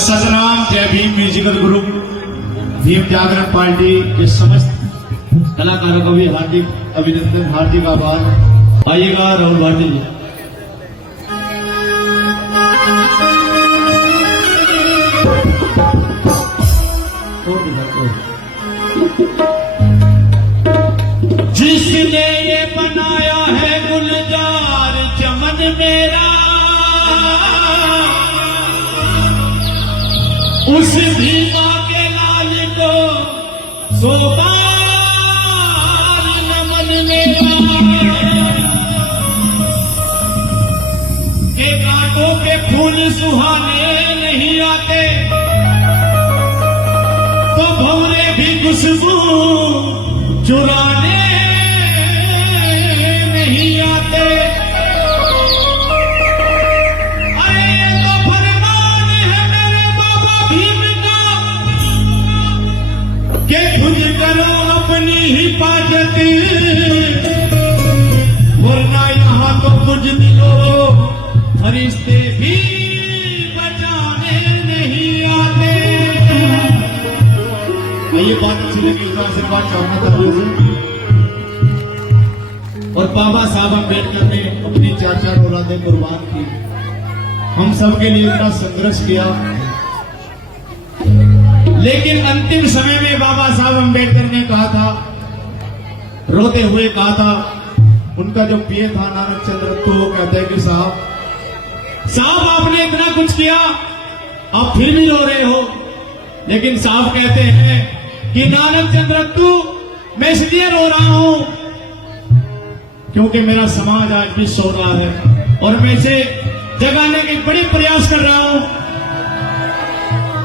सतनाम जय Bhim musical group Bhim जागरण party के समस्त कलाकारों का भी हार्दिक अभिनंदन, हार्दिक आभार। आइएगा राहुल भारती जी। जिसने ये बनाया है गुलजार चमन मेरा, उस भीमा के लाल को सोपान नमन मेरा। के कांटों के फूल सुहाने नहीं आते तो भंवरे भी खुशबू चुराने नहीं आते। अरे तो फरमान है मेरे बाबा भीम का कि खुद करो अपनी हिफाजत, वरना यहाँ तो कुछ दिनों फरिश्ते भी बचाने नहीं आते। ये बात अच्छी लगी, उसका आशीर्वाद चाहना था और बाबा साहब अम्बेडकर ने अपनी 4-4 औलादें कुर्बान की, हम सबके लिए इतना संघर्ष किया, लेकिन अंतिम समय में बाबा साहब अम्बेडकर ने कहा था, रोते हुए कहा था, उनका जो पीए था नानक चंद्र, तो वो कहते हैं कि साहब आपने इतना कुछ किया, आप फिर भी रो रहे हो। लेकिन साहब कहते हैं कि नानक चंद्र तू, मैं इसलिए रो रहा हूं क्योंकि मेरा समाज आज भी सो रहा है और मैं इसे जगाने के बड़ी प्रयास कर रहा हूं,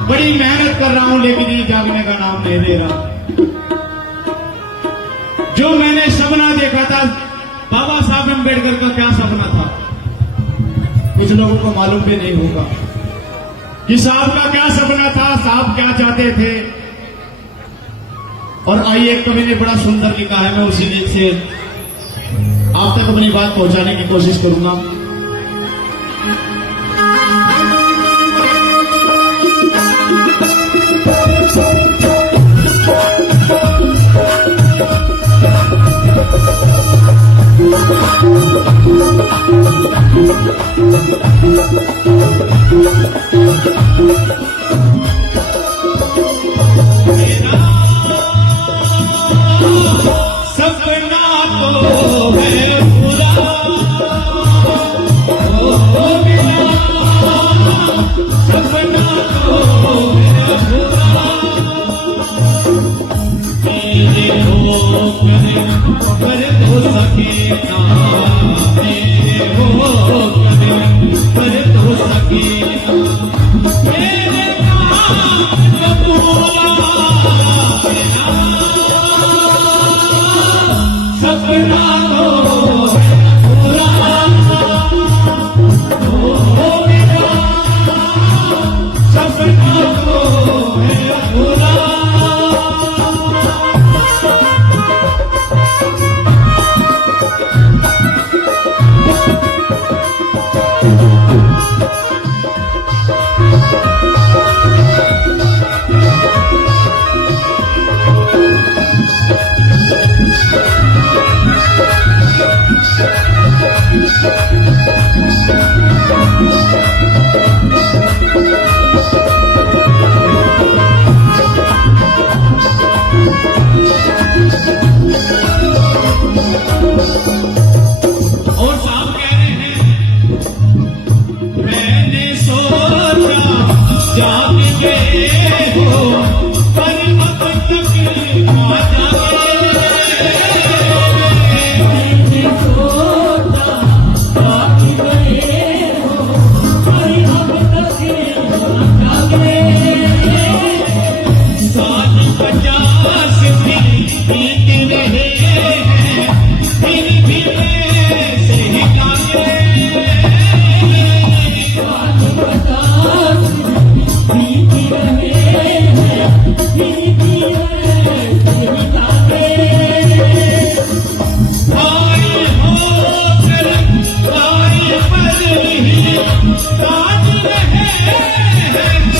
बड़ी मेहनत कर रहा हूं, लेकिन ये जागने का नाम नहीं ले रहा। जो मैंने सपना देखा था, बाबा साहब अम्बेडकर का क्या सपना था, कुछ लोगों को मालूम भी नहीं होगा कि साहब का क्या सपना था, साहब क्या चाहते थे। और आइए, एक कवि ने बड़ा सुंदर लिखा है, मैं उसी नीच से आप तक अपनी बात पहुंचाने की कोशिश करूंगा।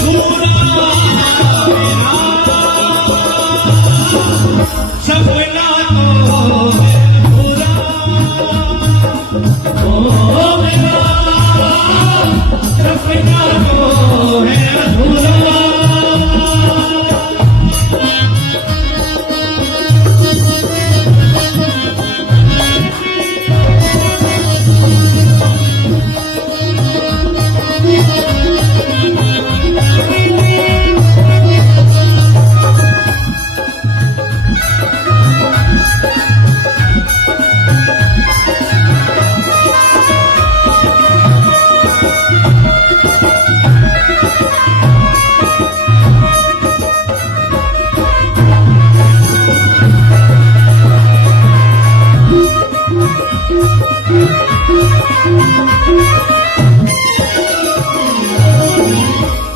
अधूरा मेरा सपना तो है अधूरा ओ मेरा सपना तो है अधूरा।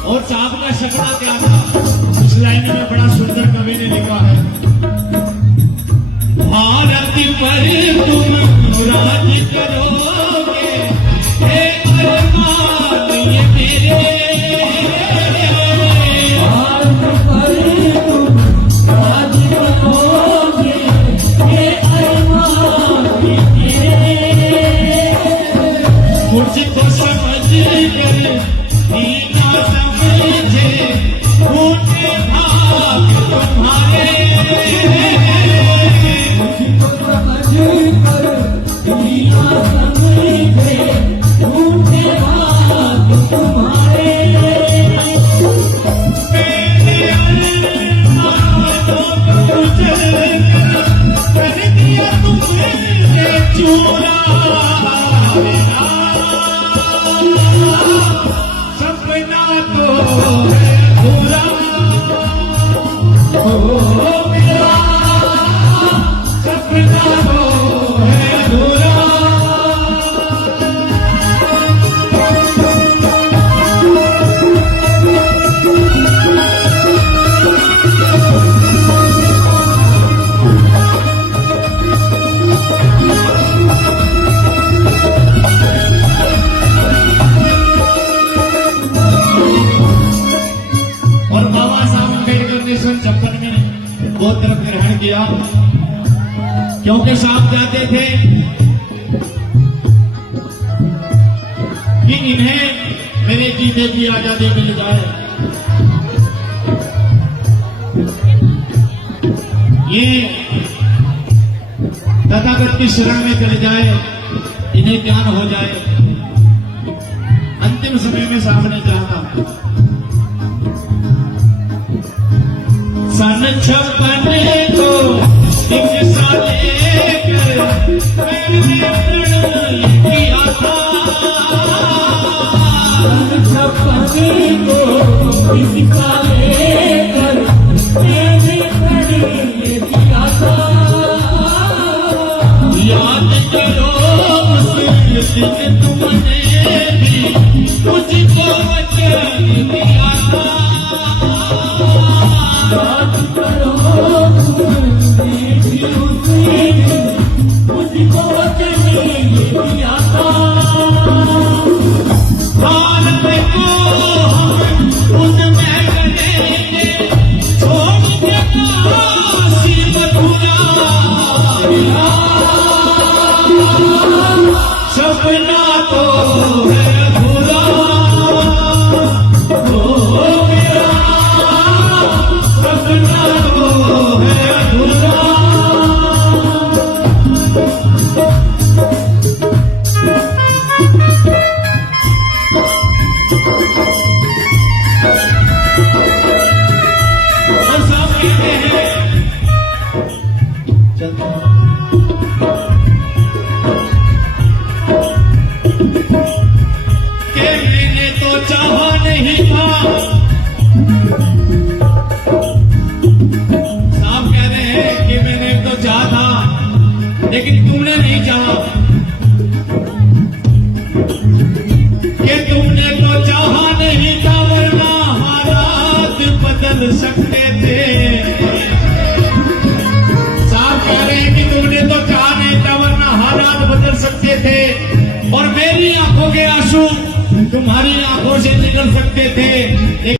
और साहब का सपना क्या था, इस लाइन में बड़ा सुंदर कवि ने लिखा है। भारत पर तुम राज करोगे, हे अरमान ये मेरे। भारत पर तुम राज करोगे, हे अरमान ये मेरे। मुझको समझ कर नीना समझे ऊंचे भाग तुम्हारे। मुझको समझ कर नीना समझे ऊंचे भाग तुम्हारे। मेरे अरमानों को जल कर दिया तुमने चूरा। सपना तो है अधूरा ओ मेरा सपना तो है अधूरा। और बाबा साहब अम्बेडकर ने 1956 में वो तरफ ग्रहण किया, क्योंकि साहब चाहते थे कि इन्हें मेरे जीते की आजादी मिल जाए। ये तथागत की शरण में चले जाए, इन्हें ज्ञान हो जाए। अंतिम समय में साहब ने चाहा सन 56 को दीक्षा लेकर मैंने प्रण किया था। सन 56 को दीक्षा लेकर मैंने प्रण किया था। याद करो उस दिन तुमने भी मुझको वचन दिया था। याद करो तुमने भी उस दिन मुझको वचन दिया था। भारत को हम उनमें करेंगे छोड़ के काशी मथुरा। सपना तो है अधूरा ओ मेरा सपना तो है अधूरा। और साहब कहते हैं कि मैंने तो चाहा नहीं था। साहब कह रहे हैं कि मैंने तो चाहा था, लेकिन तुमने नहीं चाहा। कि तुमने तो चाहा नहीं था, वरना हालात बदल सकते थे। साहब कह रहे हैं कि तुमने तो चाहा नहीं था, वरना हालात बदल सकते थे। और मेरी आंखों के आंसू तुम्हारी आंखों से निकल सकते थे।